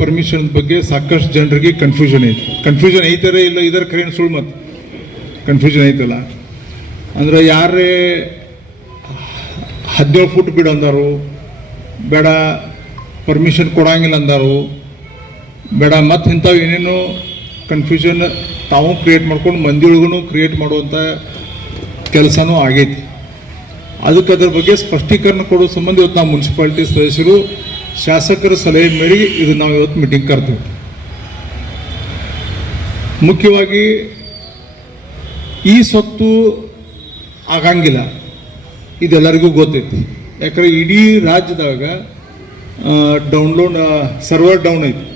Permission ಬಗ್ಗೆ ಸಾಕಷ್ಟು ಜನರಿಗೆ ಕನ್ಫ್ಯೂಷನ್ ಐತೆ. ಕನ್ಫ್ಯೂಷನ್ ಐತಾರೆ ಇಲ್ಲ ಇದರ ಕ್ರೇನ್ ಸುಳ್ಳು ಮತ್ತೆ ಕನ್ಫ್ಯೂಷನ್ ಐತಲ್ಲ. ಅಂದ್ರೆ ಯಾರೇ ಹದಿನೇಳು ಫುಟ್ ಬಿಡು ಅಂದರು, ಬೇಡ ಪರ್ಮಿಷನ್ ಕೊಡಂಗಿಲ್ಲ ಅಂದರು, ಬೇಡ ಮತ್ತೆ ಇಂಥವು ಏನೇನು ಕನ್ಫ್ಯೂಷನ್ ತಾವು ಕ್ರಿಯೇಟ್ ಮಾಡ್ಕೊಂಡು ಮಂದಿಯೊಳಗೂ ಕ್ರಿಯೇಟ್ ಮಾಡುವಂಥ ಕೆಲಸನೂ ಆಗೈತಿ. ಅದಕ್ಕೆ ಅದ್ರ ಬಗ್ಗೆ ಸ್ಪಷ್ಟೀಕರಣ ಕೊಡೋ ಸಂಬಂಧ ಇವತ್ತು ನಾವು ಮುನ್ಸಿಪಾಲ್ಟಿ ಸದಸ್ಯರು, ಶಾಸಕರ ಸಲಹೆ ಮೇರೆಗೆ ಇದು ನಾವು ಇವತ್ತು ಮೀಟಿಂಗ್ ಕರ್ತೀವಿ ಮುಖ್ಯವಾಗಿ ಈ ಸೊತ್ತು ಆಗಂಗಿಲ್ಲ. ಇದೆಲ್ಲರಿಗೂ ಗೊತ್ತೈತಿ. ಯಾಕಂದ್ರೆ ಇಡೀ ರಾಜ್ಯದಾಗ ಡೌನ್ಲೋಡ್ ಸರ್ವರ್ ಡೌನ್ ಐತಿ.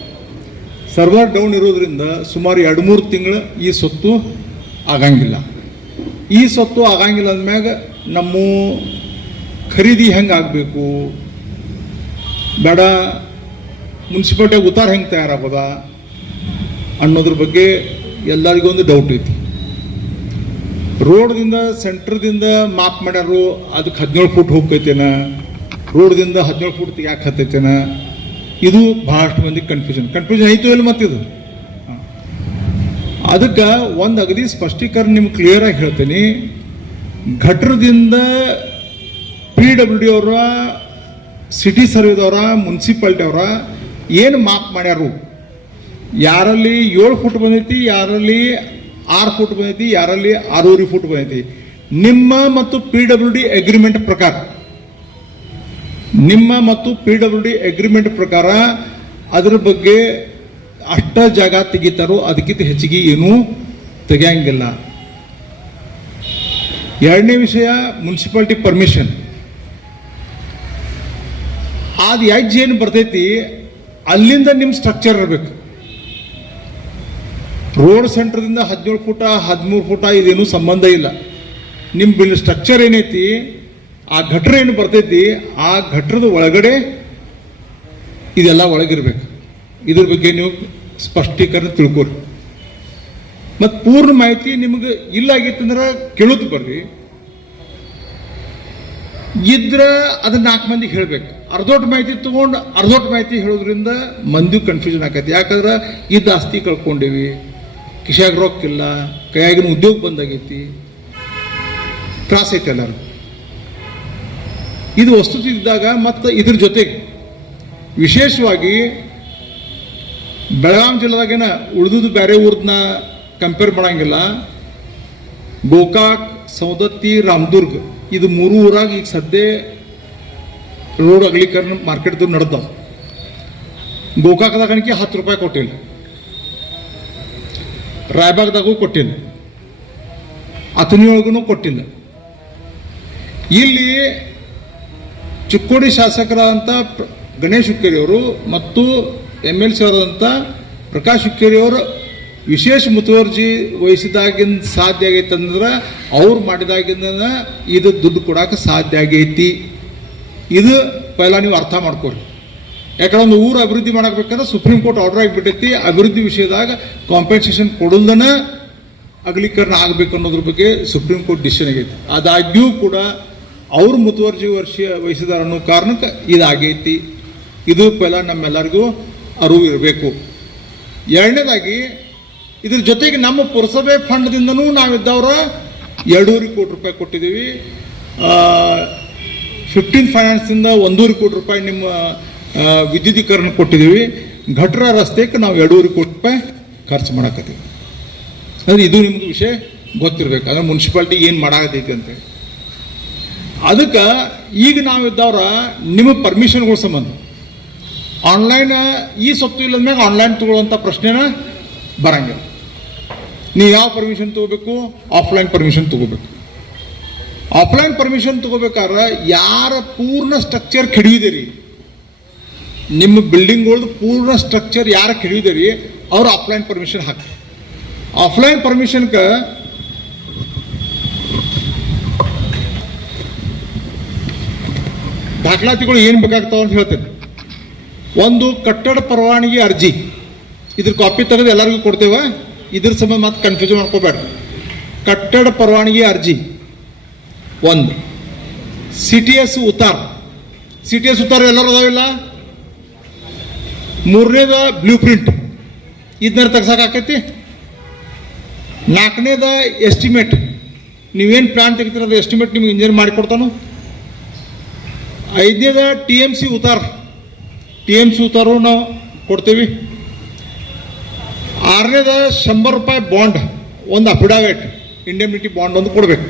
ಸರ್ವರ್ ಡೌನ್ ಇರೋದ್ರಿಂದ ಸುಮಾರು ಎರಡು ಮೂರು ತಿಂಗಳು ಈ ಸೊತ್ತು ಆಗಂಗಿಲ್ಲ. ಈ ಸೊತ್ತು ಆಗಂಗಿಲ್ಲ ಅಂದಮ್ಯಾಗ ನಮ್ಮ ಖರೀದಿ ಹೆಂಗೆ ಆಗಬೇಕು? ಬೇಡ ಮುನ್ಸಿಪಾಲ್ಟಿಯಾಗ ಉತ್ತಾರ ಹೆಂಗೆ ತಯಾರಾಗದ ಅನ್ನೋದ್ರ ಬಗ್ಗೆ ಎಲ್ಲರಿಗೂ ಒಂದು ಡೌಟ್ ಐತಿ. ರೋಡ್ದಿಂದ ಸೆಂಟ್ರದಿಂದ ಮಾಪ್ ಮಾಡ್ಯಾರು ಅದಕ್ಕೆ ಹದಿನೇಳು ಫುಟ್ ಹೋಗ್ತೈತೇನ? ರೋಡ್ದಿಂದ ಹದಿನೇಳು ಫುಟ್ ಯಾಕೆ ಹತ್ತೈತೇನ? ಇದು ಬಹಳಷ್ಟು ಮಂದಿಗೆ ಕನ್ಫ್ಯೂಷನ್ ಕನ್ಫ್ಯೂಷನ್ ಐತು ಇಲ್ಲ ಮತ್ತಿದು? ಅದಕ್ಕೆ ಒಂದು ಅಗದಿ ಸ್ಪಷ್ಟೀಕರಣ ನಿಮ್ಗೆ ಕ್ಲಿಯರ್ ಆಗಿ ಹೇಳ್ತೀನಿ. ಘಟ್ರದಿಂದ ಪಿ ಡಬ್ಲ್ಯೂ ಡಿ ಅವರ ಸಿಟಿ ಸರ್ವೇದವರ ಮುನ್ಸಿಪಾಲ್ಟಿ ಅವರ ಏನು ಮಾಪ್ ಮಾಡ್ಯಾರು? ಯಾರಲ್ಲಿ ಏಳು ಫುಟ್ ಬಂದೈತಿ, ಯಾರಲ್ಲಿ ಆರು ಫುಟ್ ಬಂದೈತಿ, ಯಾರಲ್ಲಿ ಆರೂವರೆ ಫುಟ್ ಬಂದೈತಿ. ನಿಮ್ಮ ಮತ್ತು ಪಿ ಡಬ್ಲ್ಯೂ ಡಿ ಅಗ್ರಿಮೆಂಟ್ ಪ್ರಕಾರ, ನಿಮ್ಮ ಮತ್ತು ಪಿ ಡಬ್ಲ್ಯೂ ಡಿ ಅಗ್ರಿಮೆಂಟ್ ಪ್ರಕಾರ ಅದರ ಬಗ್ಗೆ ಅಷ್ಟ ಜಾಗ ತೆಗಿತಾರೋ ಅದಕ್ಕಿಂತ ಹೆಚ್ಚಿಗೆ ಏನೂ ತೆಗಿಯಂಗಿಲ್ಲ. ಎರಡನೇ ವಿಷಯ ಮುನ್ಸಿಪಾಲ್ಟಿ ಪರ್ಮಿಷನ್ ಅದು ಯಾಜ್ಜಿ ಏನು ಬರ್ತೈತಿ, ಅಲ್ಲಿಂದ ನಿಮ್ಮ ಸ್ಟ್ರಕ್ಚರ್ ಇರಬೇಕು. ರೋಡ್ ಸೆಂಟರ್ದಿಂದ ಹದಿನೇಳು ಫುಟ, ಹದಿಮೂರು ಫುಟ ಇದೇನು ಸಂಬಂಧ ಇಲ್ಲ. ನಿಮ್ಮ ಬಿಲ್ ಸ್ಟ್ರಕ್ಚರ್ ಏನೈತಿ, ಆ ಘಟ್ರ ಏನು ಬರ್ತೈತಿ, ಆ ಘಟ್ರದ ಒಳಗಡೆ ಇದೆಲ್ಲ ಒಳಗಿರ್ಬೇಕು. ಇದ್ರ ಬಗ್ಗೆ ನೀವು ಸ್ಪಷ್ಟೀಕರಣ ತಿಳ್ಕೊರಿ. ಮತ್ತು ಪೂರ್ಣ ಮಾಹಿತಿ ನಿಮಗೆ ಇಲ್ಲ ಆಗಿತ್ತಂದ್ರೆ ಕೇಳೋದು ಬರ್ರಿ. ಇದ್ರ ಅದನ್ನ ನಾಲ್ಕು ಮಂದಿಗೆ ಹೇಳ್ಬೇಕು. ಅರ್ಧೋಟ್ ಮಾಹಿತಿ ತಗೊಂಡು ಅರ್ಧೋಟ್ ಮಾಹಿತಿ ಹೇಳೋದ್ರಿಂದ ಮಂದಿ ಕನ್ಫ್ಯೂಷನ್ ಆಕೈತಿ. ಯಾಕಂದ್ರೆ ಇದ್ದ ಆಸ್ತಿ ಕಳ್ಕೊಂಡೇವಿ. ಕಿಶಾಗ ರೊಕ್ಕಿಲ್ಲ ಕೈಯಾಗಿನ ಉದ್ಯೋಗ ಬಂದಾಗೈತಿ. ತ್ರಾಸ ಐತೆ ಎಲ್ಲರೂ ಇದು ವಸ್ತುತಿ ಇದ್ದಾಗ ಮತ್ತು ಇದ್ರ ಜೊತೆಗೆ ವಿಶೇಷವಾಗಿ ಬೆಳಗಾಂ ಜಿಲ್ಲೆದಾಗೇನ ಉಳಿದುದು ಬೇರೆ ಊರ್ನ ಕಂಪೇರ್ ಮಾಡಂಗಿಲ್ಲ. ಗೋಕಾಕ್ ಸೌದತ್ತಿ ರಾಮದುರ್ಗ್, ಇದು ಮೂರು ಊರಾಗ ಈಗ ಸದ್ಯ ರೋಡ್ ಅಗಲೀಕರಣ ಮಾರ್ಕೆಟ್ದು ನಡೆದಾವ. ಗೋಕಾಕ್ದಾಗ ಅನ್ಕಿ ಹತ್ತು ರೂಪಾಯಿ ಕೊಟ್ಟಿಲ್ಲ. ರಾಯಬಾಗ್ದಾಗೂ ಕೊಟ್ಟಿಲ್ಲ. ಅಥಣಿಯೊಳಗೂ ಕೊಟ್ಟಿಲ್ಲ. ಇಲ್ಲಿ ಚಿಕ್ಕೋಡಿ ಶಾಸಕರಾದಂಥ ಗಣೇಶ್ ಹುಕ್ಕೇರಿಯವರು ಮತ್ತು ಎಂ ಎಲ್ ಸಿ ಅವರಾದಂಥ ಪ್ರಕಾಶ್ ಹುಕ್ಕೇರಿ ಅವರು ವಿಶೇಷ ಮುತುವರ್ಜಿ ವಹಿಸಿದಾಗಿಂದ ಸಾಧ್ಯ ಆಗೈತೆ ಅಂದ್ರೆ ಅವ್ರು ಮಾಡಿದಾಗಿಂದ ಇದು ದುಡ್ಡು ಕೊಡೋಕೆ ಸಾಧ್ಯ ಆಗೈತಿ. ಇದು ಪೈಲ ನೀವು ಅರ್ಥ ಮಾಡ್ಕೊಳ್ಳಿ. ಯಾಕಂದ್ರೆ ಒಂದು ಊರು ಅಭಿವೃದ್ಧಿ ಮಾಡಬೇಕಂದ್ರೆ ಸುಪ್ರೀಂ ಕೋರ್ಟ್ ಆರ್ಡರ್ ಆಗಿಬಿಟ್ಟೈತಿ. ಅಭಿವೃದ್ಧಿ ವಿಷಯದಾಗ ಕಾಂಪೆನ್ಸೇಷನ್ ಕೊಡಲ್ದನ ಅಗಲೀಕರಣ ಆಗಬೇಕು ಅನ್ನೋದ್ರ ಬಗ್ಗೆ ಸುಪ್ರೀಂ ಕೋರ್ಟ್ ಡಿಸಿಷನ್ ಆಗೈತಿ. ಅದಾಗ್ಯೂ ಕೂಡ ಅವ್ರು ಮುತುವರ್ಜಿ ವರ್ಷ ವಹಿಸಿದಾರ ಅನ್ನೋ ಕಾರಣಕ್ಕೆ ಇದಾಗೈತಿ. ಇದು ಪೈಲ ನಮ್ಮೆಲ್ಲರಿಗೂ ಅರಿವು ಇರಬೇಕು. ಎರಡನೇದಾಗಿ, ಇದ್ರ ಜೊತೆಗೆ ನಮ್ಮ ಪುರಸಭೆ ಫಂಡ್ದಿಂದನೂ ನಾವಿದ್ದವ್ರ ಎರಡೂವರೆ ಕೋಟಿ ರೂಪಾಯಿ ಕೊಟ್ಟಿದ್ದೀವಿ. ಫಿಫ್ಟೀನ್ ಫೈನಾನ್ಸಿಂದ ಒಂದೂವರೆ ಕೋಟಿ ರೂಪಾಯಿ ನಿಮ್ಮ ವಿದ್ಯುದೀಕರಣ ಕೊಟ್ಟಿದ್ದೀವಿ. ಘಟರ ರಸ್ತೆಗೆ ನಾವು ಎರಡೂವರೆ ಕೋಟಿ ರೂಪಾಯಿ ಖರ್ಚು ಮಾಡಕತ್ತೀವಿ. ಅಂದರೆ ಇದು ನಿಮ್ಗೆ ವಿಷಯ, ಗೊತ್ತಿರಬೇಕು. ಅಂದರೆ ಮುನ್ಸಿಪಾಲ್ಟಿ ಏನು ಮಾಡಾಕತ್ತೈತಿ ಅಂತೇಳಿ ಅದಕ್ಕೆ ಈಗ ನಾವಿದ್ದವ್ರ ನಿಮ್ಮ ಪರ್ಮಿಷನ್ಗಳ ಸಂಬಂಧ. ಆನ್ಲೈನ್ ಈ ಸೊತ್ತು ಇಲ್ಲದ ಮ್ಯಾಗ ಆನ್ಲೈನ್ ತಗೊಳ್ಳುವಂಥ ಪ್ರಶ್ನೆನ ಬರಂಗಿಲ್ಲ. ನೀವು ಯಾವ ಪರ್ಮಿಷನ್ ತಗೋಬೇಕು? ಆಫ್ಲೈನ್ ಪರ್ಮಿಷನ್ ತಗೋಬೇಕು. ಆಫ್ಲೈನ್ ಪರ್ಮಿಷನ್ ತಗೋಬೇಕಾದ್ರೆ ಯಾರ ಪೂರ್ಣ ಸ್ಟ್ರಕ್ಚರ್ ಕೆಡವಿದಿರಿ ನಿಮ್ಮ ಬಿಲ್ಡಿಂಗ್ಗಳದ್ದು ಪೂರ್ಣ ಸ್ಟ್ರಕ್ಚರ್ ಯಾರು ಕೆಡವಿದಿರಿ ಅವ್ರು ಆಫ್ಲೈನ್ ಪರ್ಮಿಷನ್ ಹಾಕಿ ಆಫ್ಲೈನ್ ಪರ್ಮಿಷನ್ಗೆ ದಾಖಲಾತಿಗಳು ಏನು ಬೇಕಾಗ್ತಾವ ಅಂತ ಹೇಳ್ತೇನೆ. ಒಂದು ಕಟ್ಟಡ ಪರವಾನಗಿ ಅರ್ಜಿ. ಇದ್ರ ಕಾಪಿ ತೆಗೆದು ಎಲ್ಲರಿಗೂ ಕೊಡ್ತೇವೆ. ಇದ್ರ ಸಂಬಂಧ ಮತ್ತೆ ಕನ್ಫ್ಯೂಷನ್ ಮಾಡ್ಕೋಬೇಡ. ಕಟ್ಟಡ ಪರವಾನಗಿ ಅರ್ಜಿ. ಒಂದು ಸಿ ಟಿ ಎಸ್ ಉತ್ತಾರ. ಸಿ ಟಿ ಎಸ್ ಉತ್ತಾರ ಎಲ್ಲರೂ ಅದಾವಿಲ್ಲ ಮೂರನೇದ ಬ್ಲೂ ಪ್ರಿಂಟ್ ಇದನ್ನ ತೆಗ್ಸಕ್ಕಾಕೈತಿ ನಾಲ್ಕನೇದ ಎಸ್ಟಿಮೇಟ್ ನೀವೇನು ಪ್ಲಾನ್ ತೆಗಿತೀರ ಅದು ಎಸ್ಟಿಮೇಟ್ ನಿಮ್ಗೆ ಇಂಜಿನಿಯರ್ ಮಾಡಿಕೊಡ್ತಾನು ಐದನೇದ ಟಿ ಎಂ ಸಿ ಉತ್ತಾರ. ಟಿ ಎಂ ಸಿ ಉತ್ತಾರು ನಾವು ಕೊಡ್ತೀವಿ. ಆರನೇದ ಶಂಬರ್ ರೂಪಾಯಿ ಬಾಂಡ್, ಒಂದು ಅಫಿಡಾವಿಟ್ ಇಂಡೆಮಿಟಿ ಬಾಂಡ್ ಒಂದು ಕೊಡಬೇಕು.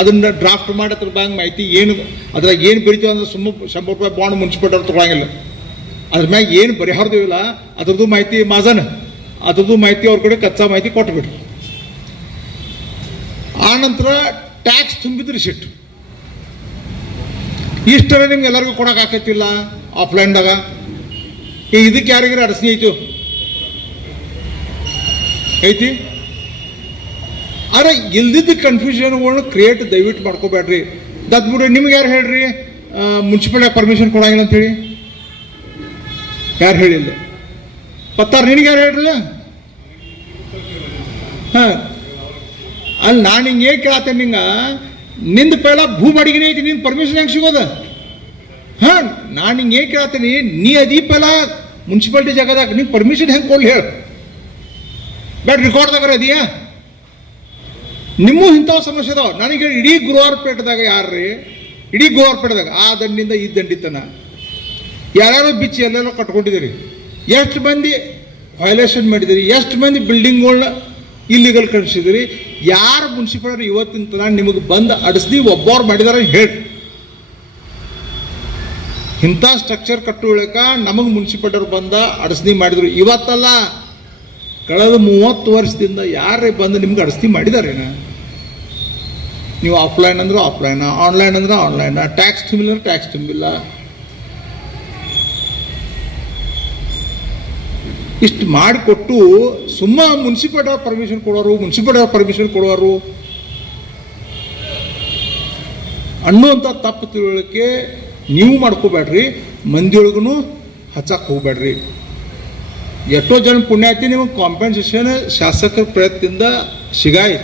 ಅದನ್ನು ಡ್ರಾಫ್ಟ್ ಮಾಡಿ ಅದ್ರ ಬ್ಯಾಂಕ್ ಮಾಹಿತಿ ಏನು, ಅದ್ರಾಗ ಏನು ಬರಿತೀವಿ ಅಂದ್ರೆ ಸುಮ್ಮ ಶಂಬರ್ ರೂಪಾಯಿ ಬಾಂಡ್ ಮುನ್ಸಿಪಾಲ್ಟವ್ರು ತೊಗೊಳಂಗಿಲ್ಲ. ಅದ್ರ ಮ್ಯಾಗ ಏನು ಪರಿಹಾರದಿಲ್ಲ ಅದ್ರದ್ದು ಮಾಹಿತಿ ಮಾಜನ್. ಅದ್ರದ್ದು ಮಾಹಿತಿ ಅವ್ರ ಕಡೆ ಕಚ್ಚಾ ಮಾಹಿತಿ ಕೊಟ್ಬಿಡ್ರಿ ಆ ನಂತರ ಟ್ಯಾಕ್ಸ್ ತುಂಬಿದ್ರಿ ಸಿಟ್ಟು. ಇಷ್ಟರ ನಿಮ್ಗೆ ಎಲ್ಲರಿಗೂ ಕೊಡಕ್ಕೆ ಆಕೈತಿಲ್ಲ ಆಫ್ಲೈನ್ದಾಗ ಈಗ ಇದಕ್ಕೆ ಯಾರಿಗಾರ ಅರಸನಿ ಐತು ಐತಿ? ಅರೆ, ಇಲ್ದಿದ್ದ ಕನ್ಫ್ಯೂಷನ್ಗಳನ್ನ ಕ್ರಿಯೇಟ್ ದಯವಿಟ್ಟು ಮಾಡ್ಕೋಬೇಡ್ರಿ. ದತ್ ಬಿಡ್ರಿ ನಿಮ್ಗೆ ಯಾರು ಹೇಳ್ರಿ? ಮುನ್ಸಿಪಲ್ ಪರ್ಮಿಷನ್ ಕೊಡಂಗಿಲ್ಲ ಅಂತೇಳಿ. ಯಾರು ಹೇಳಿಲ್ಲ? ಪತ್ತಾರ, ನಿನಗೆ ಯಾರು ಹೇಳ್ರಿ ಹಾಂ. ಅಲ್ಲಿ ನಾನು ಹಿಂಗೆ ಏನು ಕೇಳತ್ತೇನೆ ನಿಂಗೆ, ನಿಂದ ಪೈಲ ಭೂ ಬಾಡಿಗೆನೇ ಐತಿ ನಿನ್ನ ಪರ್ಮಿಷನ್ ಹೆಂಗೆ ಸಿಗೋದ? ಹಾಂ ನಾನು ಹಿಂಗೆ ಏನು ಕೇಳತ್ತೀನಿ? ನೀ ಅದೀಪಲ್ಲ ಪೈಲ ಮುನ್ಸಿಪಾಲ್ಟಿ ಜಾಗದಾಗ ನಿಂಗೆ ಪರ್ಮಿಷನ್ ಹೆಂಗೆ ಕೊಡ್ಲಿ ಹೇಳು. ಬೇಡ ರೆಕಾರ್ಡ್ದಾಗ ಅದೀಯಾ? ನಿಮ್ಮೂ ಇಂಥವು ಸಮಸ್ಯೆ ಅದಾವ. ನನಗೆ ಇಡೀ ಗುರುವಾರಪೇಟದಾಗ ಯಾರ್ರಿ? ಇಡೀ ಗುರುವಾರಪೇಟದಾಗ ಆ ದಂಡಿಂದ ಈ ದಂಡಿತನ. ಯಾರ್ಯಾರೋ ಬಿಚ್ಚಿ ಎಲ್ಲೆಲ್ಲೋ ಕಟ್ಕೊಂಡಿದ್ದೀರಿ. ಎಷ್ಟು ಮಂದಿ ವಯೋಲೇಷನ್ ಮಾಡಿದಿರಿ ಎಷ್ಟು ಮಂದಿ ಬಿಲ್ಡಿಂಗ್ಗಳನ್ನ ಇಲ್ಲಿಗಲ್ ಕಳಿಸಿದಿರಿ ಯಾರು ಮುನ್ಸಿಪಾಲ್ಟಿ ಇವತ್ತಿನ ತನ ನಿಮಗೆ ಬಂದು ಅಡಿಸ್ದಿ ಒಬ್ಬವ್ರು ಮಾಡಿದಾರೆ ಹೇಳಿ. ಇಂಥ ಸ್ಟ್ರಕ್ಚರ್ ಕಟ್ಟುವಳಕ ನಮಗೆ ಮುನ್ಸಿಪಾಲ್ಟರು ಬಂದ ಅಡಸ್ನಿ ಮಾಡಿದ್ರು. ಇವತ್ತಲ್ಲ ಕಳೆದ ಮೂವತ್ತು ವರ್ಷದಿಂದ ಯಾರೇ ಬಂದು ನಿಮ್ಗೆ ಅಡಸ್ತಿ ಮಾಡಿದಾರೇನ? ನೀವು ಆಫ್ಲೈನ್ ಅಂದ್ರೆ ಆಫ್ಲೈನ್ ಆನ್ಲೈನ್ ಅಂದ್ರೆ ಆನ್ಲೈನ್ ಟ್ಯಾಕ್ಸ್ ತುಂಬಿಲ್ಲ ಅಂದ್ರೆ ಟ್ಯಾಕ್ಸ್ ತುಂಬಿಲ್ಲ. ಇಷ್ಟು ಮಾಡಿಕೊಟ್ಟು ಸುಮ್ಮ ಮುನ್ಸಿಪಾಲ್ಟಿ ಪರ್ಮಿಷನ್ ಕೊಡೋರು ಮುನ್ಸಿಪಾಲ್ಟಿ ಪರ್ಮಿಷನ್ ಕೊಡೋರು. ಅನ್ನುವಂಥ ತಪ್ಪು ತಿಳುವಳಿಕೆ ನೀವು ಮಾಡ್ಕೋಬೇಡ್ರಿ ಮಂದಿಯೊಳಗೂ ಹಚ್ಚಕ್ಕೆ ಹೋಗ್ಬೇಡ್ರಿ. ಎಷ್ಟೋ ಜನ ಪುಣ್ಯಾತಿ ನಿಮಗೆ ಕಾಂಪೆನ್ಸೇಷನ್ ಶಾಸಕರ ಪ್ರಯತ್ನದಿಂದ ಸಿಗಾಯ್.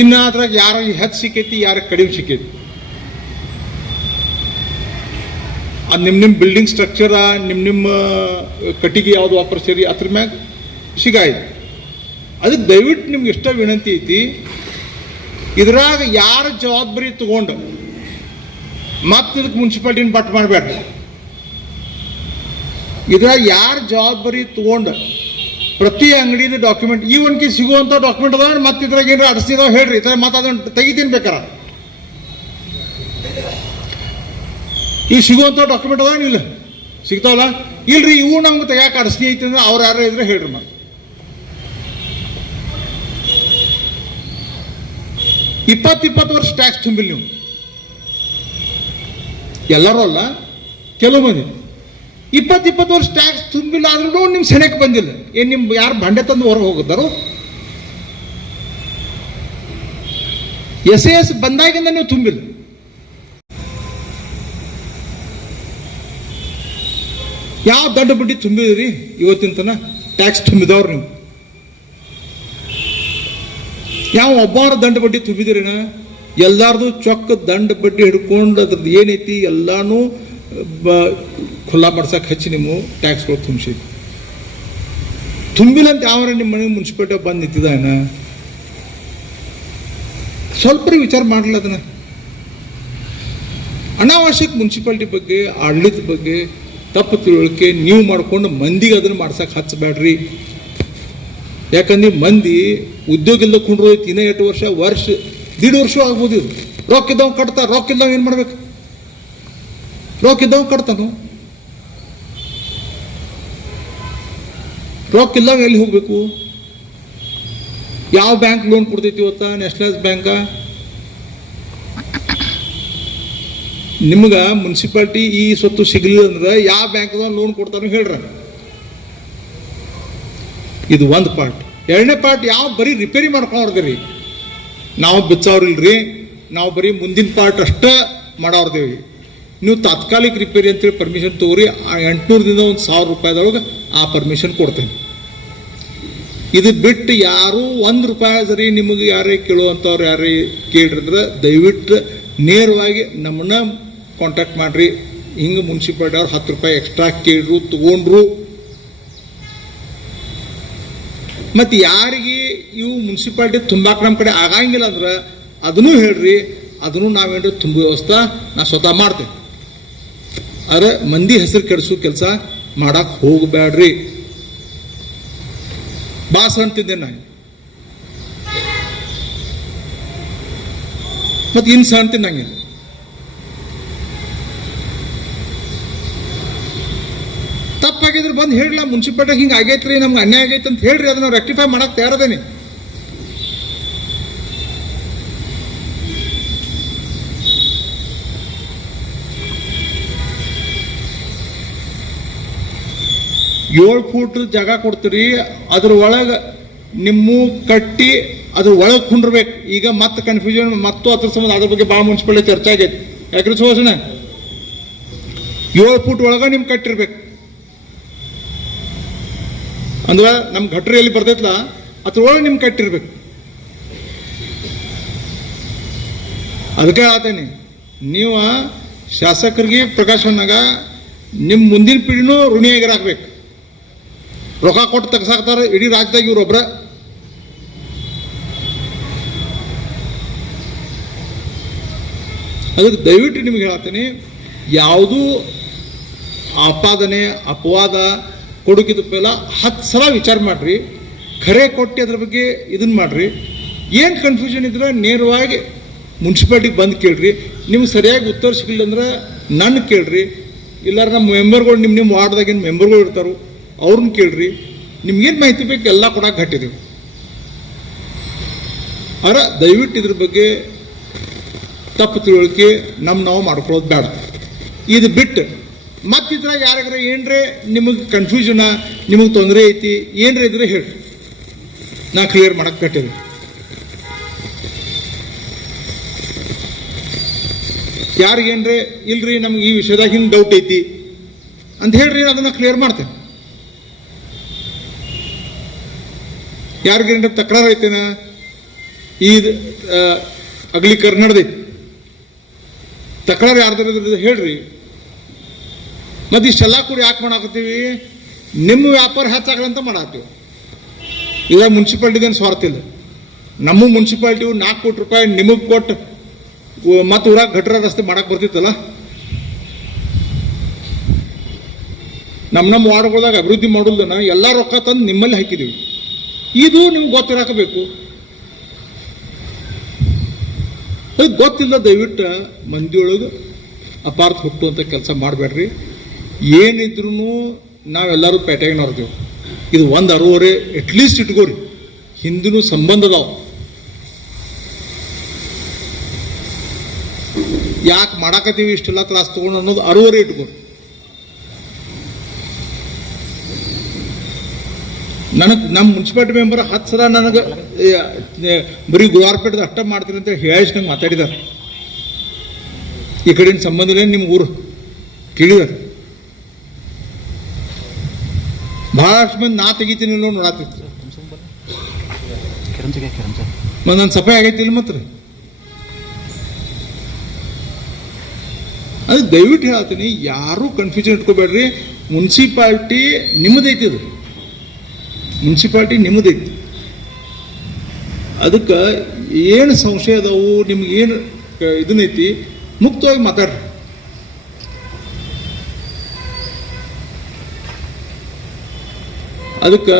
ಇನ್ನು ಅದ್ರಾಗ ಯಾರಿಗೆ ಹೆಚ್ಚು ಸಿಕ್ಕೈತಿ ಯಾರಿಗೆ ಕಡಿಮೆ ಸಿಕ್ಕೈತಿ. ಅದು ನಿಮ್ಮ ನಿಮ್ಮ ಬಿಲ್ಡಿಂಗ್ ಸ್ಟ್ರಕ್ಚರ ನಿಮ್ಮ ನಿಮ್ಮ ಕಟ್ಟಿಗೆ ಯಾವುದು ವಾಪರ್ಸ್ತೀರಿ ಅದ್ರ ಮ್ಯಾಗ ಸಿಗಾಯ್ತು ಅದಕ್ಕೆ ದಯವಿಟ್ಟು ನಿಮ್ಗೆ ಇಷ್ಟ ವಿನಂತಿ ಐತಿ, ಇದ್ರಾಗ ಯಾರ ಜವಾಬ್ದಾರಿ ತಗೊಂಡು ಇದಕ್ಕೆ ಮುನ್ಸಿಪಾಲ್ಟಿನ ಬಟ್ ಮಾಡಬೇಡ್ರಿ ಇದ್ರಾಗ ಯಾರು ಜವಾಬ್ದಾರಿ ತಗೊಂಡು ಪ್ರತಿ ಅಂಗಡಿದ ಡಾಕ್ಯುಮೆಂಟ್ ಈ ಒನ್ಕಿ ಸಿಗುವಂಥ ಡಾಕ್ಯುಮೆಂಟ್ ಅದ ಮತ್ತೆ ಇದ್ರಾಗ ಏನಾರ ಅಡಿಸಿದಾವ ಹೇಳ್ರಿ. ಈ ಮತ್ತೆ ಅದನ್ನು ತೆಗಿತೀನಿ ಬೇಕಾರ. ಈ ಸಿಗುವಂಥ ಡಾಕ್ಯುಮೆಂಟ್ ಅದಾವ ಇಲ್ಲ ಸಿಗ್ತಾವಲ್ಲ? ಇಲ್ರಿ, ಇವು ನಮ್ಗೆ ತೆಗ್ಯಾಕೆ ಅಡಸ್ತಿ ಐತಿ ಅಂದ್ರೆ ಅವ್ರು ಯಾರು ಇದ್ರೆ ಹೇಳ್ರಿ ಮತ್ತೆ. ಇಪ್ಪತ್ತು ಇಪ್ಪತ್ತು ವರ್ಷ ಟ್ಯಾಕ್ಸ್ ತುಂಬಿಲ್ಲ ನೀವು. ಎಲ್ಲರೂ ಅಲ್ಲ, ಕೆಲವು ಮಂದಿ. ಇಪ್ಪತ್ತು ಇಪ್ಪತ್ತು ವರ್ಷ ಟ್ಯಾಕ್ಸ್ ತುಂಬಿಲ್ಲ ಆದ್ರೂ ನಿಮ್ಮ ಸೆನೆಗೆ ಬಂದಿಲ್ಲ. ಏನು ನಿಮ್ಮ ಯಾರು ಬಂಡೆ ತಂದು ಹೊರಗೆ ಹೋಗಿದ್ದಾರೋ? ಎಸ್ ಎಸ್ ಬಂದಾಗಿಂದ ನೀವು ತುಂಬಿಲ್ಲ. ಯಾವ ದೊಡ್ಡ ಬಡ್ಡಿ ತುಂಬಿದ್ರಿ ಇವತ್ತಿನ ತನ? ಟ್ಯಾಕ್ಸ್ ತುಂಬಿದವ್ರು ನೀವು. ಯಾವ ಒಬ್ಬರ ದಂಡ ಬಡ್ಡಿ ತುಂಬಿದಿರಿನ ಎಲ್ಲಾರ್ದು ಚೊಕ್ಕ ದಂಡ ಬಡ್ಡಿ ಹಿಡ್ಕೊಂಡು ಅದ್ರದ್ದು ಏನೈತಿ, ಎಲ್ಲಾನು, ಬ, ಖುಲ್ಲಾ ಮಾಡ್ಸಕ್ಕೆ ಹಚ್ಚಿ ನೀವು ಟ್ಯಾಕ್ಸ್ಗಳು ತುಂಬಿಸಿ ತುಂಬಿಲ್ಲ ಅಂತ ಯಾವ ನಿಮ್ಮ ಮನೆ ಮುನ್ಸಿಪಾಲ್ಟಿ ಬಂದು ನಿಂತಿದ್ದಾನ ಸ್ವಲ್ಪ ವಿಚಾರ ಮಾಡಲಿಲ್ಲ ಅದನ್ನ. ಅನಾವಶ್ಯಕ ಮುನ್ಸಿಪಾಲ್ಟಿ ಬಗ್ಗೆ ಆಡಳಿತ ಬಗ್ಗೆ ತಪ್ಪು ತಿಳುವಳಿಕೆ ನೀವು ಮಾಡ್ಕೊಂಡು ಮಂದಿಗೆ ಅದನ್ನು ಮಾಡ್ಸಕ್ಕೆ ಹಚ್ಚಬೇಡ್ರಿ. ಯಾಕಂದ್ರೆ ಮಂದಿ ಉದ್ಯೋಗ ಇಲ್ಲದ ಕುಂಡ್ರೋ ಎಂಟು ವರ್ಷ ವರ್ಷ ದೀಡ್ ವರ್ಷ ಆಗ್ಬೋದು ಇದು. ರೊಕ್ಕ ಇದ್ದವ್ ಕಟ್ತಾ ರೊಕ್ಕ ಇದ್ದವ್ ಏನು ಮಾಡ್ಬೇಕು? ರೊಕ್ಕ ಇದ್ದವ್ ಕಟ್ತಾನು? ರೊಕ್ಕ ಇಲ್ಲವ ಎಲ್ಲಿ ಹೋಗ್ಬೇಕು? ಯಾವ ಬ್ಯಾಂಕ್ ಲೋನ್ ಕೊಡ್ತೈತಿ ಇವತ್ತ? ನ್ಯಾಷನಲೈಸ್ ಬ್ಯಾಂಕ ನಿಮ್ಗೆ ಮುನ್ಸಿಪಾಲ್ಟಿ ಈ ಸ್ವತ್ತು ಸಿಗ್ಲಿಲ್ಲ ಅಂದ್ರೆ ಯಾವ ಬ್ಯಾಂಕ್ದಾಗ ಲೋನ್ ಕೊಡ್ತಾನೋ ಹೇಳ್ರ. ಇದು ಒಂದು ಪಾರ್ಟ್ ಎರಡನೇ ಪಾರ್ಟ್ ಯಾವ ಬರೀ ರಿಪೇರಿ ಮಾಡ್ಕೊಳ್ರಿ ನಾವು ಬಿಚ್ಚವ್ರಿಲ್ರಿ, ನಾವು ಬರೀ ಮುಂದಿನ ಪಾರ್ಟ್ ಅಷ್ಟ ಮಾಡೋರ್ದೇವಿ ನೀವು ತಾತ್ಕಾಲಿಕ ರಿಪೇರಿ ಅಂತೇಳಿ ಪರ್ಮಿಷನ್ ತಗೋರಿ ಎಂಟ್ನೂರದಿಂದ ಒಂದು ಸಾವಿರ ರೂಪಾಯಿದೊಳಗೆ ಆ ಪರ್ಮಿಷನ್ ಕೊಡ್ತೇನೆ. ಇದು ಬಿಟ್ಟು ಯಾರು ಒಂದು ರೂಪಾಯಿ ಸರಿ ನಿಮಗೆ ಯಾರೇ ಕೇಳುವಂಥವ್ರು ಯಾರೇ ಕೇಳಿದ್ರೆ ದಯವಿಟ್ಟು ನೇರವಾಗಿ ನಮ್ಮನ್ನ ಕಾಂಟ್ಯಾಕ್ಟ್ ಮಾಡಿರಿ. ಹಿಂಗೆ ಮುನ್ಸಿಪಾಲ್ಟಿ ಅವ್ರು ಹತ್ತು ರೂಪಾಯಿ ಎಕ್ಸ್ಟ್ರಾ ಕೇಳ್ರು, ತಗೊಂಡ್ರು. ಮತ್ತು ಯಾರಿಗೆ ಇವು ಮುನ್ಸಿಪಾಲ್ಟಿ ತುಂಬಾಕ ನಮ್ಮ ಕಡೆ ಆಗಂಗಿಲ್ಲ ಅಂದ್ರೆ ಅದನ್ನೂ ಹೇಳ್ರಿ, ಅದನ್ನು ನಾವೇನ್ರಿ ತುಂಬ ವ್ಯವಸ್ಥೆ ನಾ ಸ್ವತಃ ಮಾಡ್ತೇವೆ. ಆದರೆ ಮಂದಿ ಹೆಸರು ಕೆಡಿಸೋ ಕೆಲಸ ಮಾಡಕ್ಕೆ ಹೋಗಬೇಡ್ರಿ ಬಾಸ್ ಅಂತಿದ್ದೆ ನಾನು ಮತ್ತು ಇನ್ಸ ಅಂತೀನಿ ಬಂದು ಹೇಳಿಲ್ಲ ಮುನ್ಸಿಪಾಲ್ಟಿ ಹಿಂಗೆ ಆಗೈತ್ರಿ, ನಮ್ಗೆ ಅನ್ಯಾಯ ಆಗೈತೆ ಅಂತ ಹೇಳ್ರಿ, ಅದನ್ನ ರೆಕ್ಟಿಫೈ ಮಾಡಕ್ಕೆ ತಯಾರದೇನಿ. ಏಳು ಫೂಟ್ ಜಾಗ ಕೊಡ್ತೀರಿ, ಅದ್ರ ಒಳಗೆ ನಿಮ್ಮ ಕಟ್ಟಿ ಅದ್ರ ಒಳಗೆ ಕುಂಡ್ರಬೇಕು. ಈಗ ಮತ್ತೆ ಕನ್ಫ್ಯೂಷನ್ ಮತ್ತು ಅದ್ರ ಸಂಬಂಧ ಅದ್ರ ಬಗ್ಗೆ ಭಾಳ ಮುನ್ಸಿಪಾಲಿಟಿ ಚರ್ಚೆ ಆಗೈತಿ. ಯಾಕ್ರಿ ಸುಭಾಷಣ ಏಳು ಫೂಟ್ ಒಳಗೆ ನಿಮ್ಗೆ ಕಟ್ಟಿರ್ಬೇಕು. ಅಂದ್ರೆ ನಮ್ಮ ಎಲ್ಲಿ ಬರ್ತೈತಲ್ಲ ಅದ್ರ ಒಳಗೆ ನಿಮ್ ಕಟ್ಟಿರ್ಬೇಕು ಅದಕ್ಕೆ ಆತೇನೆ ನೀವು ಶಾಸಕರಿಗೆ ಪ್ರಕಾಶನಾಗ ನಿಮ್ಮ ಮುಂದಿನ ಪೀಳಿನೂ ಋಣಿಯಾಗಿರಾಕ್ಬೇಕು ರೊಕ್ಕ ಕೊಟ್ಟು ತೆಗ್ಸಾಕ್ತಾರೆ, ಇಡೀ ರಾಜ್ಯದಾಗ ಇವ್ರೊಬ್ರ. ಅದಕ್ಕೆ ದಯವಿಟ್ಟು ನಿಮಗೆ ಹೇಳತ್ತೀನಿ ಯಾವುದೂ ಆಪಾದನೆ, ಅಪವಾದ ಕೊಡುಕಿದ ಪೆಲ್ಲ ಹತ್ತು ಸಲ ವಿಚಾರ ಮಾಡ್ರಿ ಖರೆ ಕೊಟ್ಟು ಅದ್ರ ಬಗ್ಗೆ ಇದನ್ನ ಮಾಡ್ರಿ. ಏನು ಕನ್ಫ್ಯೂಷನ್ ಇದ್ರೆ ನೇರವಾಗಿ ಮುನ್ಸಿಪಾಲ್ಟಿಗೆ ಬಂದು ಕೇಳ್ರಿ, ನಿಮ್ಗೆ ಸರಿಯಾಗಿ ಉತ್ತರ ಸಿಗಲಿಲ್ಲ ಅಂದ್ರೆ ನನ್ನ ಕೇಳ್ರಿ. ಇಲ್ಲಾರ ನಮ್ಮ ಮೆಂಬರ್ಗಳು ನಿಮ್ಮ ನಿಮ್ಮ ವಾರ್ಡ್ದಾಗಿನ ಮೆಂಬರ್ಗಳು ಇರ್ತಾರೋ ಅವ್ರನ್ನ ಕೇಳ್ರಿ. ನಿಮ್ಗೇನು ಮಾಹಿತಿ ಬೇಕು ಎಲ್ಲ ಕೊಡಕ್ಕೆ ಗಟ್ಟಿದೀವಿ ಅರ ದಯವಿಟ್ಟು ಇದ್ರ ಬಗ್ಗೆ ತಪ್ಪು ತಿಳುವಳಿಕೆ ನಮ್ಮ ನಾವು ಮಾಡ್ಕೊಳ್ಳೋದು ಬೇಡ ಇದು ಬಿಟ್ಟು ಮತ್ತಿದ್ರ ಯಾರಾದ್ರ ಏನ್ರೆ ನಿಮಗೆ ಕನ್ಫ್ಯೂಷನ ನಿಮಗೆ ತೊಂದರೆ ಐತಿ, ಏನ್ರ ಇದ್ರೆ ಹೇಳ್ರಿ. ನಾ ಕ್ಲಿಯರ್ ಮಾಡಕ್ಕೆ ಕಟ್ಟಿದೆ ಯಾರಿಗೇನ್ರೆ ಇಲ್ರಿ ನಮ್ಗೆ ಈ ವಿಷಯದಾಗ ಹಿಂಗೆ ಡೌಟ್ ಐತಿ ಅಂತ ಹೇಳ್ರಿ, ಅದನ್ನ ಕ್ಲಿಯರ್ ಮಾಡ್ತೇನೆ. ಯಾರಿಗೇನ್ರ ತಕರಾರು ಐತೇನ? ಈ ಅಗ್ಲಿ ಕರ್ನಾಡದೈತಿ. ನಡೆದೈತಿ ತಕರಾರು ಯಾರ್ದಾರ ಹೇಳ್ರಿ. ಮತ್ತೆ ಇಷ್ಟೆಲ್ಲ ಕೂಡ ಯಾಕೆ ಮಾಡಾಕತ್ತೀವಿ? ನಿಮ್ಮ ವ್ಯಾಪಾರ ಹೆಚ್ಚಾಗಲಂತ ಮಾಡಾಕತ್ತೀವಿ ಈಗ ಮುನ್ಸಿಪಾಲ್ಟಿದೇನು ಸ್ವಾರ್ಥ ಇಲ್ಲ. ನಮ್ಮ ಮುನ್ಸಿಪಾಲ್ಟಿ ನಾಲ್ಕು ಕೋಟಿ ರೂಪಾಯಿ ನಿಮಗೆ ಕೊಟ್ಟು ಮತ್ತು ಊರಾಗ ಘಟರ ರಸ್ತೆ ಮಾಡಕ್ಕೆ ಬರ್ತಿತ್ತಲ್ಲ? ನಮ್ಮ ನಮ್ಮ ವಾರ್ಡ್ಗಳ್ದಾಗ ಅಭಿವೃದ್ಧಿ ಮಾಡೋದನ್ನ ಎಲ್ಲ ರೊಕ್ಕ ತಂದು ನಿಮ್ಮಲ್ಲಿ ಹಾಕಿದ್ದೀವಿ ಇದು ನಿಮ್ಗೆ ಗೊತ್ತಿರಾಕಬೇಕು. ಗೊತ್ತಿಲ್ಲ, ದಯವಿಟ್ಟು ಮಂದಿಯೊಳಗೆ ಅಪಾರ್ಥ ಹುಟ್ಟುವಂಥ ಕೆಲಸ ಮಾಡಬೇಡ್ರಿ. ಏನಿದ್ರು ನಾವೆಲ್ಲರೂ ಪೇಟೆಗಿನವ್ರದೇವು ಇದು ಒಂದು ಅರುವರೆ ಅಟ್ಲೀಸ್ಟ್ ಇಟ್ಕೋರಿ. ಹಿಂದಿನೂ ಸಂಬಂಧ ಅದಾವ. ಯಾಕೆ ಮಾಡಾಕತ್ತೀವಿ ಇಷ್ಟೆಲ್ಲ ಕ್ಲಾಸ್ ತೊಗೊಂಡು ಅನ್ನೋದು ಅರುವರೆ ಇಟ್ಕೋರಿ. ನನಗೆ ನಮ್ಮ ಮುನ್ಸಿಪಾಲ್ಟಿ ಮೆಂಬರ್ ಹತ್ತು ಸಲ ನನಗೆ ಬರೀ ಗುರುವಾರಪೇಟದ ಅಷ್ಟ ಮಾಡ್ತೀನಿ ಅಂತ ಹೇಳಿ ನಂಗೆ ಮಾತಾಡಿದಾರೆ. ಈ ಕಡೆಯಿಂದ ಸಂಬಂಧ ಇಲ್ಲ ನಿಮ್ಮ ಊರು. ಕೇಳಿದಾರೆ. ಬಹಳಷ್ಟು ಮಂದಿ ನಾ ತೆಗಿತೀನಿ ಇಲ್ಲೋ ನೋಡಾತಿತ್ತು ಮತ್ತು ನನ್ನ ಸಫಾಯಿ ಆಗೈತಿ ಇಲ್ಲ ಮಾತ್ರ. ಅದು ದಯವಿಟ್ಟು ಹೇಳ್ತೀನಿ ಯಾರೂ ಕನ್ಫ್ಯೂಷನ್ ಇಟ್ಕೋಬೇಡ್ರಿ. ಮುನ್ಸಿಪಾಲ್ಟಿ ನಿಮ್ಮದೈತಿ ಅದು. ಮುನ್ಸಿಪಾಲ್ಟಿ ನಿಮ್ಮದೈತಿ. ಅದಕ್ಕೆ ಏನು ಸಂಶಯ ಅದಾವು ನಿಮ್ಗೆ ಏನು ಇದನ್ನೈತಿ ಮುಕ್ತವಾಗಿ ಮಾತಾಡ್ರಿ. ಅದಕ್ಕೆ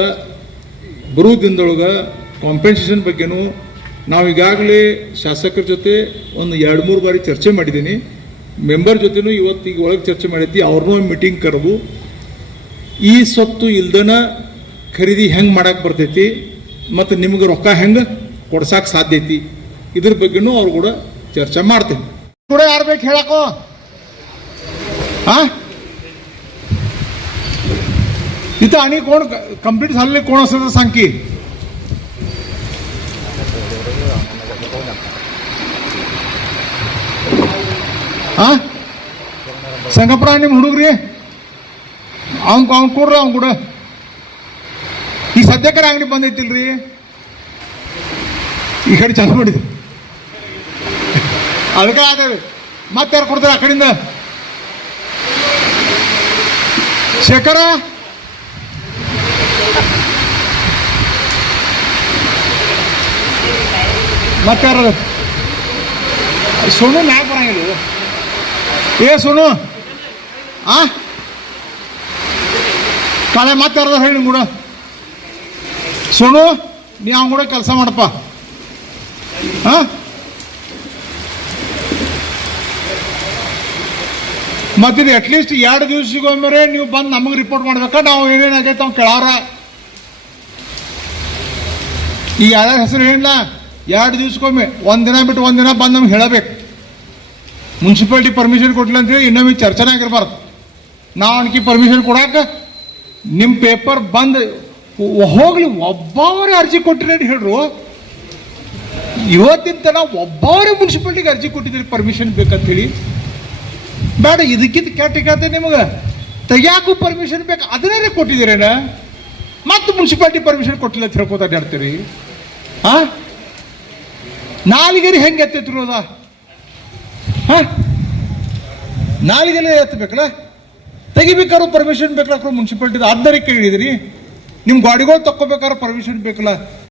ಬರೋ ದಿನದೊಳಗೆ ಕಾಂಪೆನ್ಸೇಷನ್ ಬಗ್ಗೆನೂ ನಾವು ಈಗಾಗಲೇ ಶಾಸಕರ ಜೊತೆ ಒಂದು ಎರಡು ಮೂರು ಬಾರಿ ಚರ್ಚೆ ಮಾಡಿದ್ದೀನಿ ಮೆಂಬರ್ ಜೊತೆನೂ ಇವತ್ತು ಈಗ ಒಳಗೆ ಚರ್ಚೆ ಮಾಡಿದ್ವಿ. ಅವ್ರನ್ನೂ ಮೀಟಿಂಗ್ ಕರೆದು ಈ ಸೊತ್ತು ಇಲ್ದನ ಖರೀದಿ ಹೆಂಗೆ ಮಾಡಕ್ಕೆ ಬರ್ತೈತಿ ಮತ್ತು ನಿಮ್ಗೆ ರೊಕ್ಕ ಹೆಂಗೆ ಕೊಡ್ಸಕ್ಕೆ ಸಾಧ್ಯ ಐತಿ ಇದ್ರ ಬಗ್ಗೆನೂ ಅವ್ರು ಕೂಡ ಚರ್ಚೆ ಮಾಡ್ತೀನಿ. ಕೂಡ ಯಾರು ಬೇಕು ಹೇಳಕ್ಕೋ? ಹಾಂ इथं आणि कोण कंप्लीट झालेले कोण असेल तर सांग की ಹಾ ಸಂಗಪುರ ನಿಮ್ಮ ಹುಡುಗ್ರಿ ಅವ್ನ್ ಅವ್ನ್ ಕೊಡ್ರಿ ಅವ್ನ್ ಕೂಡ ಈ ಸದ್ಯಕ್ಕೆ ಅಂಗಡಿ ಬಂದೈತಿಲ್ರಿ ಈ ಕಡೆ ಚಾಲು ಮಾಡಿದ್ರಿ ಅದಕ್ಕೆ ಆಗವೆ ಮತ್ತೆ ಯಾರು ಕೊಡ್ತಾರೆ ಆ ಕಡೆಯಿಂದ ಶೇಖರ ಮತ್ತೆ ಯಾರು ಸೋನು ಮ್ಯಾಗ ಬರಂಗಿಲ್ಲ ಏ ಸೋನು? ಆ? ಕಾಳೆ ಮತ್ತೆ ಯಾರ್ದಾರ ಹೇಳಿ ಕೂಡ ಸೋನು, ನೀ ಅವ್ನ ಕೂಡ ಕೆಲಸ ಮಾಡಪ್ಪ. ಹಾ ಮತ್ತಿದು ಅಟ್ಲೀಸ್ಟ್ ಎರಡು ದಿವಸಗೊಮ್ಮೆ ನೀವು ಬಂದು ನಮಗೆ ರಿಪೋರ್ಟ್ ಮಾಡ್ಬೇಕಾ? ನಾವು ಏನೇನಾಗೈತೆ ಅವ್ನು ಕೇಳಾರ. ಈ ಯಾರ್ಯಾರ ಹೆಸರು ಹೇಳಿಲ್ಲ? ಎರಡು ದಿವ್ಸಕ್ಕೊಮ್ಮೆ, ಒಂದು ದಿನ ಬಿಟ್ಟು ಒಂದು ದಿನ ಬಂದು ನಮ್ಗೆ ಹೇಳಬೇಕು. ಮುನ್ಸಿಪಾಲ್ಟಿ ಪರ್ಮಿಷನ್ ಕೊಟ್ಟಿಲ್ಲ ಅಂತೇಳಿ ಇನ್ನೊಮ್ಮೆ ಚರ್ಚೆನೇ ಆಗಿರ್ಬಾರ್ದು. ನಾವು ಅನ್ಕಿ ಪರ್ಮಿಷನ್ ಕೊಡೋಕೆ ನಿಮ್ಮ ಪೇಪರ್ ಬಂದು ಹೋಗ್ಲಿ ಒಬ್ಬವರೇ ಅರ್ಜಿ ಕೊಟ್ಟಿರಿ ಹೇಳ್ರು. ಇವತ್ತಿನ ತನ ಒಬ್ಬವರೇ ಮುನ್ಸಿಪಾಲ್ಟಿಗೆ ಅರ್ಜಿ ಕೊಟ್ಟಿದ್ದೀರಿ ಪರ್ಮಿಷನ್ ಬೇಕಂತ ಹೇಳಿ ಬೇಡ, ಇದಕ್ಕಿಂತ ಕೆಟ್ಟ ಕೇಳ್ತೇನೆ ನಿಮಗೆ ತೆಗಿಯಾಕು ಪರ್ಮಿಷನ್ ಬೇಕು, ಅದನ್ನೇ ಕೊಟ್ಟಿದ್ದೀರೇನ? ಮತ್ತೆ ಮುನ್ಸಿಪಾಲ್ಟಿ ಪರ್ಮಿಷನ್ ಕೊಟ್ಟಿಲ್ಲ ಅಂತ ಹೇಳ್ಕೊತಾ ಅಡ್ಡಾಡ್ತೀರಿ ಆ? ನಾಲಿಗೆರಿ ಹೆಂಗೆ ಎತ್ತೈತ್ರು ಅದ? ಹಾ? ನಾಲಿಗೆಲ್ಲ ಎತ್ತಬೇಕಲ್ಲ? ತೆಗಿಬೇಕಾದ್ರೆ ಪರ್ಮಿಷನ್ ಬೇಕಲ್ಲ ಮುನ್ಸಿಪಾಲ್ಟಿದ ಅದ್ದರಿ ಕೇಳಿದಿರಿ ನಿಮ್ಮ ಗಾಡಿಗಳು ತಕ್ಕೋಬೇಕಾದ್ರೆ ಪರ್ಮಿಷನ್ ಬೇಕಲ್ಲ?